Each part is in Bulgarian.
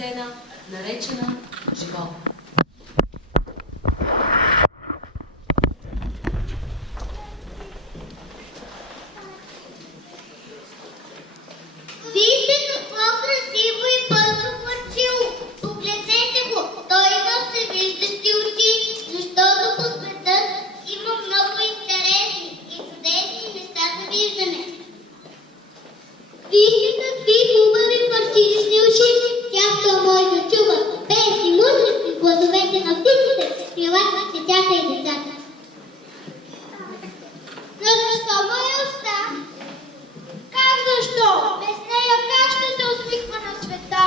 сцена, наречена живот. Вижте какво красиво и бързо парчило! Погледнете го! Той има всевиждащи очи, защото по света има много интересни и чудесни неща за виждане. Вижте какви хубави парчични уши! Тях то може да чува песни, музики, гласовете на птиците, певат децата и децата. Но защо моя уста? Как защо? Без нея как ще се усмихва на света?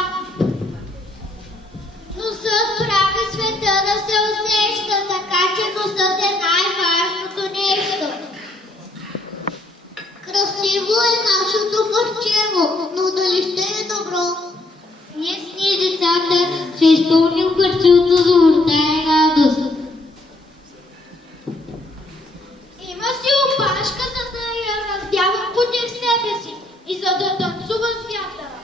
Носът прави света да се усеща, така че носът е най-важното нещо. Красиво е нашето парчево, но дали ще е добро? Ние с ние децата ще изпълним парчилото за урта и радост. Има си опашка, за да я раздява против себе си и за да танцува с вятъра.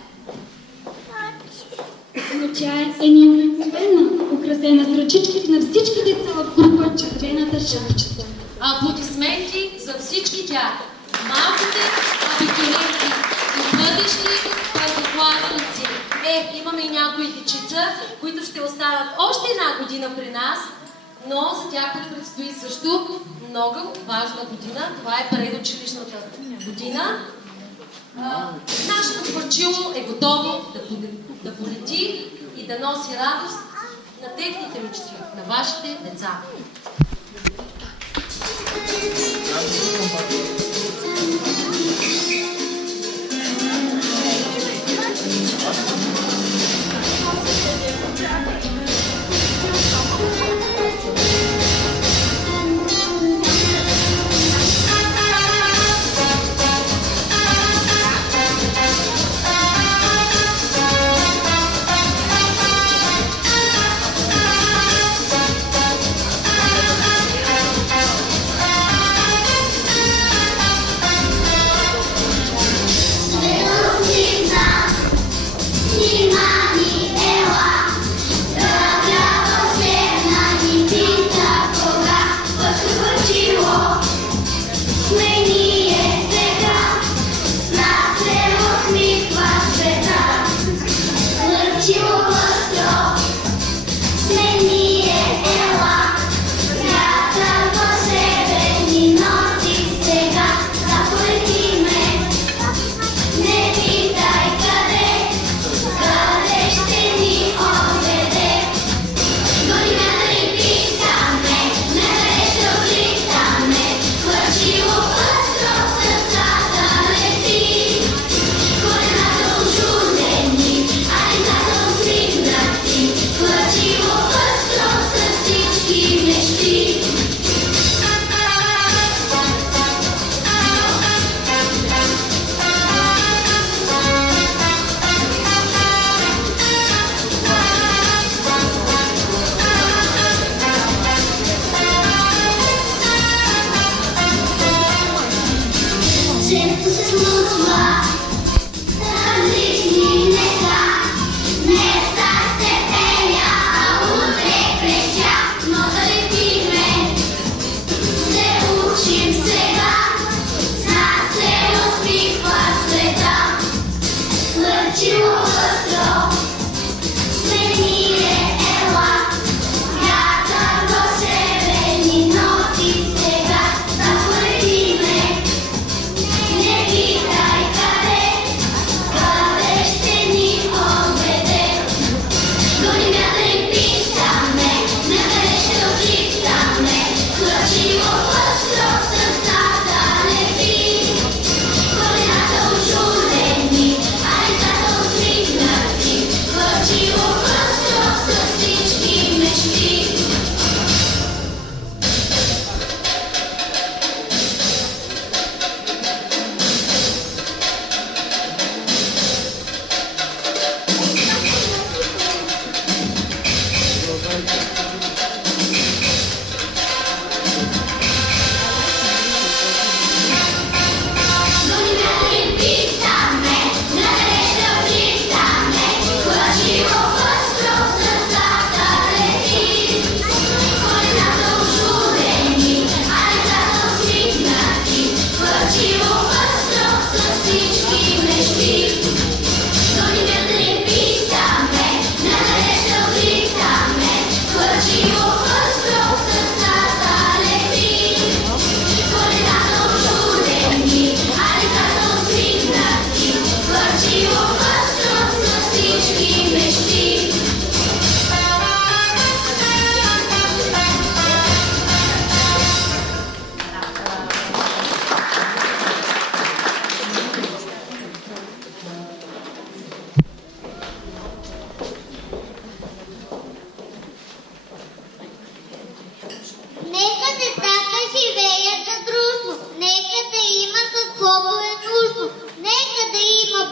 Но тя е необикновена, украсена с ръчичките на всички деца от група Червената шапчица. Аплодисменти за всички тях. Малките абитуриенти и бъдещи първокласници. Имаме и някои дечица, които ще остават още една година при нас, но за тях предстои също много важна година. Това е предучилищната година. Нашето парчило е готово да полети и да носи радост на техните мечти, на вашите деца.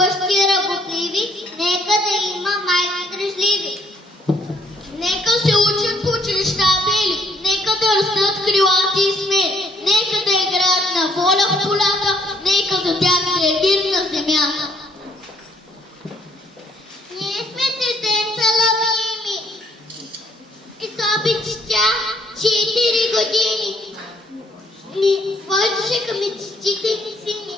бащи работливи, нека да има майки дръжливи. Нека се учат в училища бели, нека да растат крилати и смели, нека да играят на воля в полята, нека за тях да е мир на земята. Ние сме сестенца любими и Соби чича 4 години. Водеше към мечтите ми сини.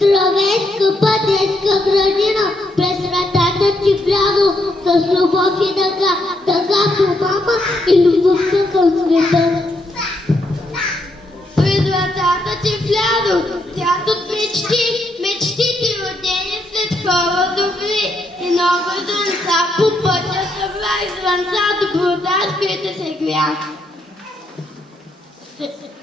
Здравей, скъпа детска градина, през вратата ти влязо с любов и дъга, дъгато мама и любовта към света. През вратата ти влязо святът мечти, мечтите родени след хора добри и много звънца по пътя събрах, звънца доброта, скрите се грях.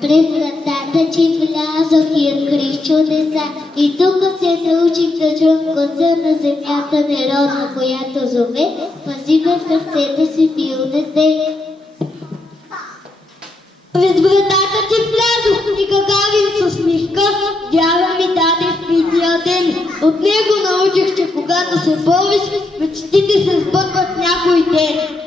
През вратата ти влязох и открих чудеса и тук се научих да чух гласа на земята неродна, която зове, пази ме в сърцето си бил дете. През вратата ти влязох и гагавин с усмивка, вяра ми даде в пития ден. От него научих, че когато се бориш, мечтите се сбъдват някой ден.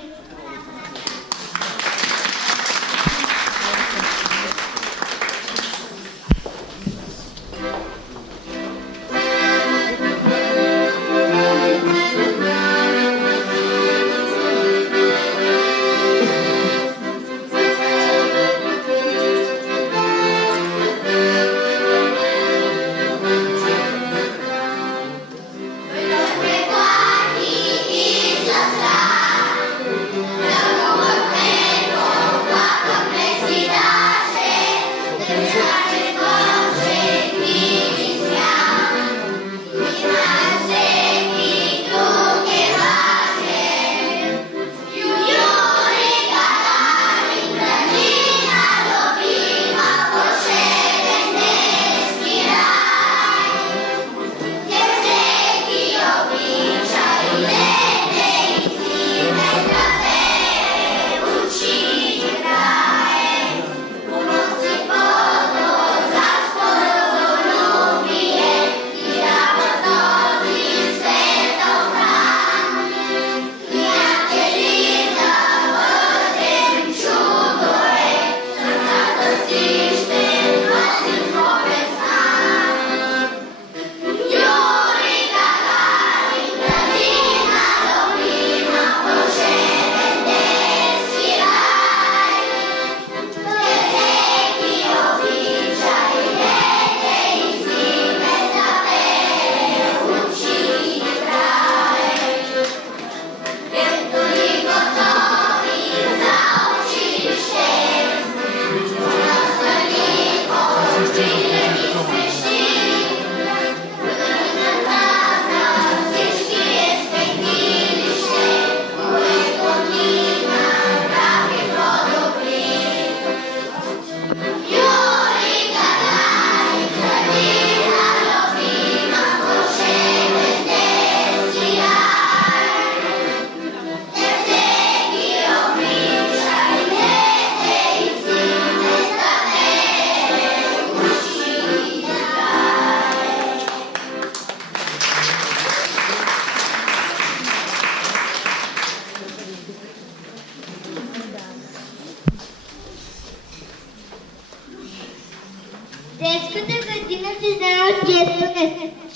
Детската градина се знае от детството.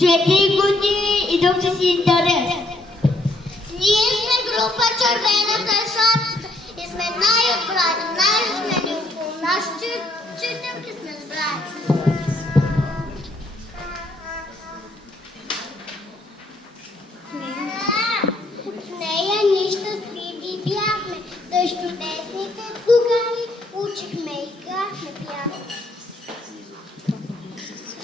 4 години и доктор си интерес. Ние сме група Червената шапка и сме най-отбрани, най-смели около нашите учителки сме сбрани. С нея нищо скриви бяхме, с чудесните кугани учихме и играхме пяхме.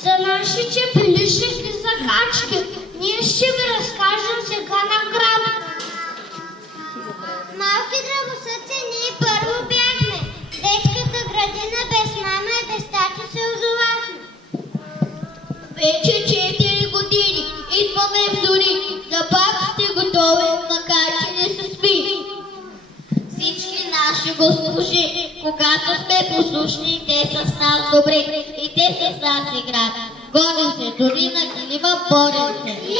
За нашите пелишки закачки ние ще ви разкажем сега накратко. Малки дръвосъци ние първо бяхме. Детската градина без мама и без тати се озовахме. Вече 4 години идваме в зори. За пак сте готови, макар че не се спи. Всички наши госпожи, когато сме послушни, те са с нас добри. И И те с нас играят. Гоним се, дори на килима борим се.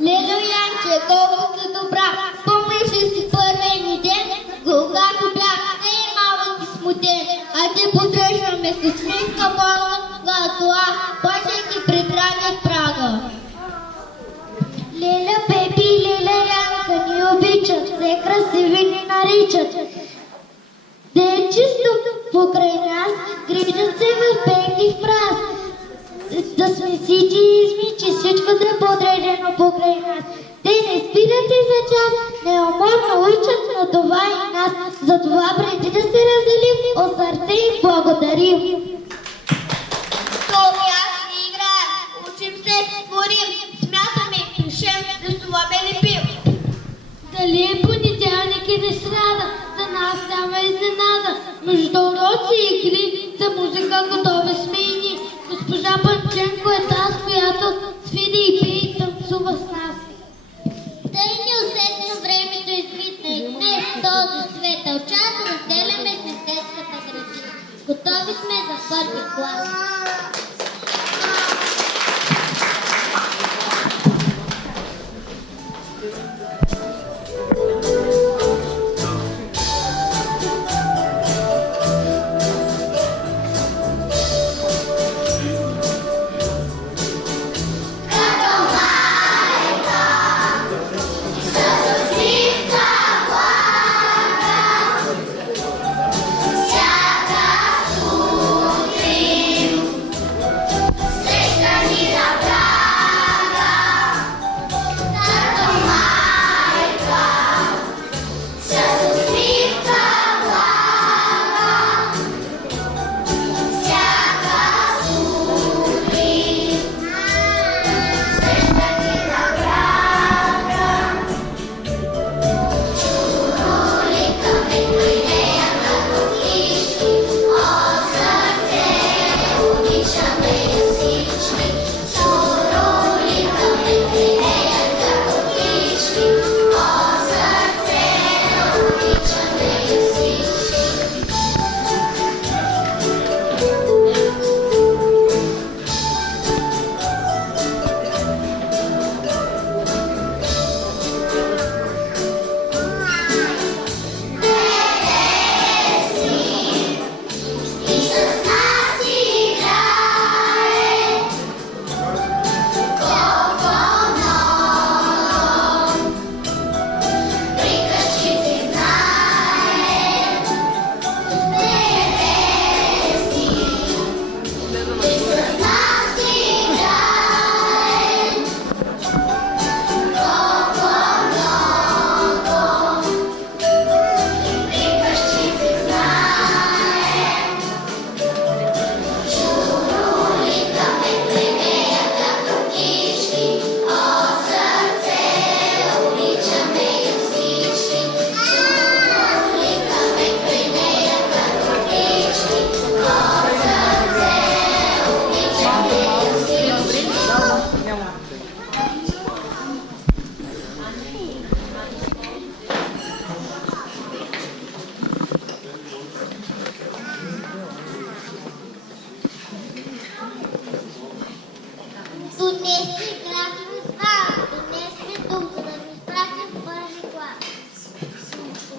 Лело Янче, колко си добра, помниш ли си първия ни ден, когато бях най-малък и смутен, а те посрещаме с свинка болна глава, плачейки пред радио прага. Леля Пепи и Леля Янка ни обичат, все красиви ни наричат. Да е чисто покрай нас, грижат се в пек и в мраз. Да сме сити и измичи, всичко да е подредено покрай нас. Те не спират и за час, неуморно учат на това и нас. Затова преди да се разделим, от сърце им благодарим. Тоби аз ни играем, учим се, творим, смятаме, пишем, рисуваме, лепим. Дали е понеделник или сряда, за нас няма изненада. Между уроци и игри, за музика готови сме и ни. Госпожа Панченко е таз, която свири и пие и танцува с нас. Тъй неусетно времето измитна и днес този светъл час разделяме се с детската градина. Готови сме за първи клас.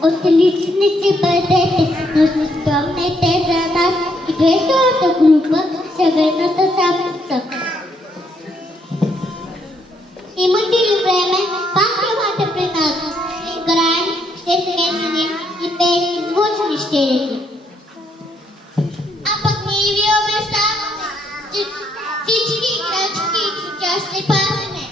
Отличници бъдете, но си спомнете за нас и веселата група Северната Сапица. Имате ли време? Пак елате при нас. Ще играем, ще се веселим и песни звучни ще редим. А пък ние ви обещаваме, че всички играчки и чича ще паземе.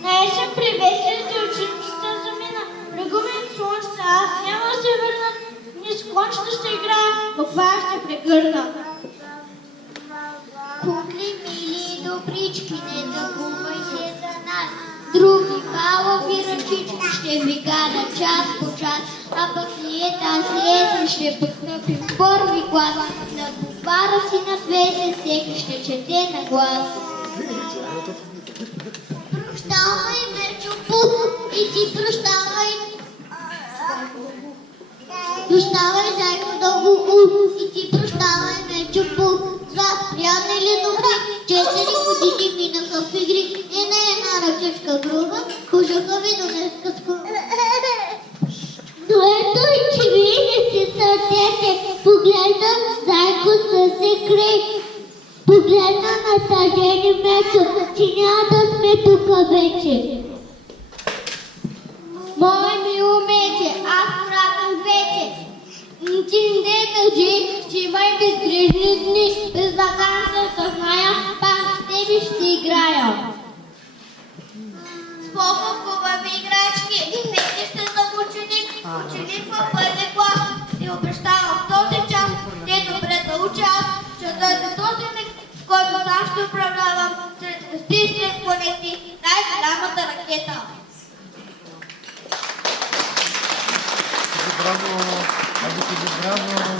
Днешен приветствието ученицата замина. Прегубен слънце, аз няма да се върна. Ние с кончета ще играем, но това ще прегърна. Кукли, мили и добрички, не други балови ръчички ще ви гада час по час, а пък ние тази есен ще постъпим в първи клас. На буквара си на две всеки ще чете на глас. Прощавай, Мерчо Пух, и ти прощавай. Прощавай, зайко дълго и ти прощавай, Мерчо Пух. Зла, рядна или добра, 4 години минаха в игри и не една ръчичка груба, хужаха ви до днеска скуба. Но ето и че вие не си сърдете, погледна, зайко се крие. Погледна на съжени Мечо, че няма да сме тука вече. Мое мило Мече, аз правям вече. Ти не кажи, че има и безгрижни дни, без вакансията зная, пак с тебе ще играя. Колко хубави играчки! Вече сте съм ученик в първи клас. И обещавам в този час, те добре да уча аз, ще дойде този миг, в който сам ще управлявам сред космическите планети най-голямата ракета. Браво! Браво!